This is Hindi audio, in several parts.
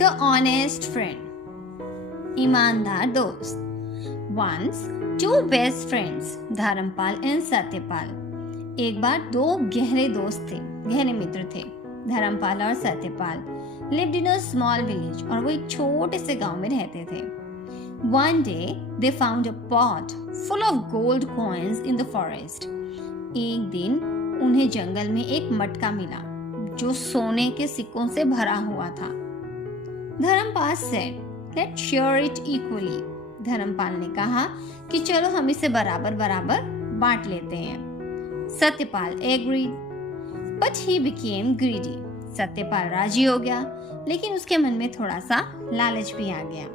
The honest friend. ईमानदार दोस्त. Once, two best friends, Dharmpal and Satyapal. एक बार दो गहरे दोस्त थे, गहरे मित्र थे. धर्मपाल और Satyapal lived in a small village और वो एक छोटे से गांव में रहते थे. One day, they found a pot full of gold coins in the forest. एक दिन उन्हें जंगल में एक मटका मिला जो सोने के सिक्कों से भरा हुआ था. Dharmpal said, Let's share it equally. Dharmpal ने कहा कि चलो हम इसे बराबर बराबर बांट लेते हैं. Satyapal agreed, but he became greedy. Satyapal राजी हो गया, लेकिन उसके मन में थोड़ा सा लालच भी आ गया.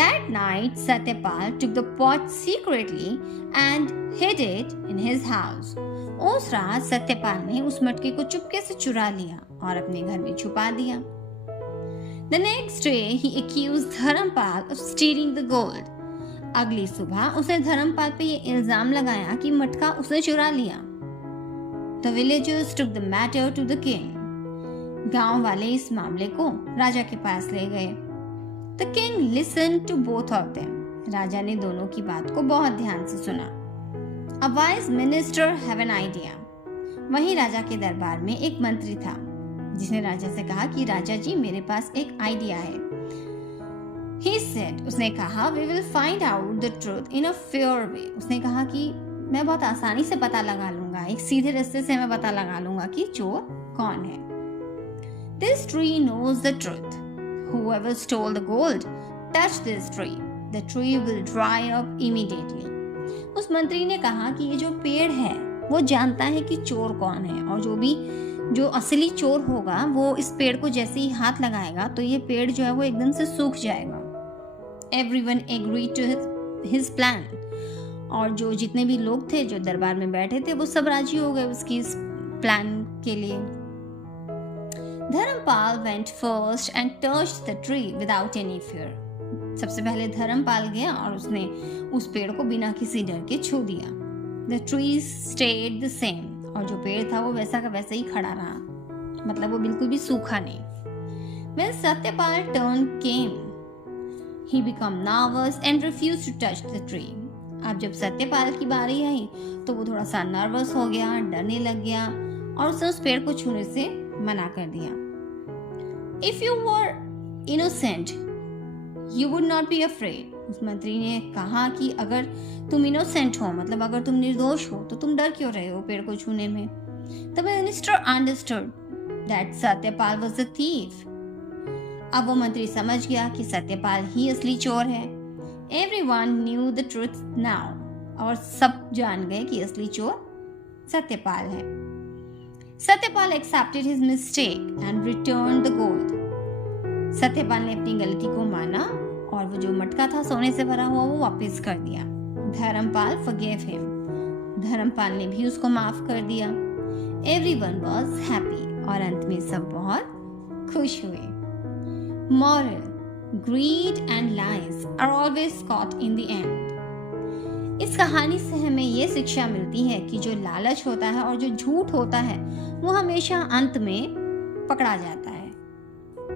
That night, Satyapal took the pot secretly and hid it in his house. उस रात सत्यपाल ने उस मटके को चुपके से चुरा लिया और अपने घर में छुपा दिया. The next day, he accused Dharampal of stealing the gold. अगली सुबह उसने धर्मपाल पे ये इल्जाम लगाया कि मटका उसने चुरा लिया. The villagers took the matter to the king. गांव वाले इस मामले को राजा के पास ले गए. The king listened to both of them. राजा ने दोनों की बात को बहुत ध्यान से सुना. A wise minister have an idea. वहीं राजा के दरबार में एक मंत्री था जिसने राजा से कहा कि राजा जी मेरे पास एक आइडिया है. He said, उसने कहा we will find out the truth in a fair way. उसने कहा कि मैं बहुत आसानी से पता लगा लूंगा, एक सीधे रास्ते से मैं पता लगा लूंगा कि चोर कौन है. This tree knows the truth. Whoever stole the gold, touch this tree. The tree will dry up immediately. उस मंत्री ने कहा कि ये जो पेड़ है वो जानता है कि चोर कौन है और जो असली चोर होगा वो इस पेड़ को जैसे ही हाथ लगाएगा तो ये पेड़ जो है वो एकदम से सूख जाएगा. Everyone agreed to his plan. और जो जितने भी लोग थे जो दरबार में बैठे थे वो सब राजी हो गए उसकी इस प्लान के लिए. Dharmpal went first and touched the tree without any fear. सबसे पहले धर्मपाल गया और उसने उस पेड़ को बिना किसी डर के छू दिया. The tree stayed the same. और जो पेड़ था वो वैसा का वैसा ही खड़ा रहा, मतलब वो बिल्कुल भी सूखा नहीं. When Satyapal turn came, he became nervous and refused to touch the tree. अब जब सत्यपाल की बारी आई तो वो थोड़ा सा नर्वस हो गया, डरने लग गया और उसने उस पेड़ को छूने से मना कर दिया. If you were innocent, you would not be afraid. उस मंत्री ने कहा कि अगर तुम इनोसेंट हो, मतलब अगर तुम निर्दोष हो तो तुम डर क्यों रहे हो पेड़ को छूने में. The minister understood that Satyapal was a thief. अब वो मंत्री समझ गया कि सत्यपाल ही असली चोर है. Everyone knew the truth now. और सब जान गए कि असली चोर सत्यपाल है. Satyapal accepted his mistake and returned the gold. Satyapal ने अपनी गलती को माना और वो जो मटका था सोने से भरा हुआ वो वापस कर दिया. Dharmpal forgave him. धर्मपाल ने भी उसको माफ कर दिया. Everyone was happy. और अंत में सब बहुत खुश हुए. Moral: Greed and lies are always caught in the end. इस कहानी से हमें ये शिक्षा मिलती है कि जो लालच होता है और जो झूठ होता है वो हमेशा अंत में पकड़ा जाता है.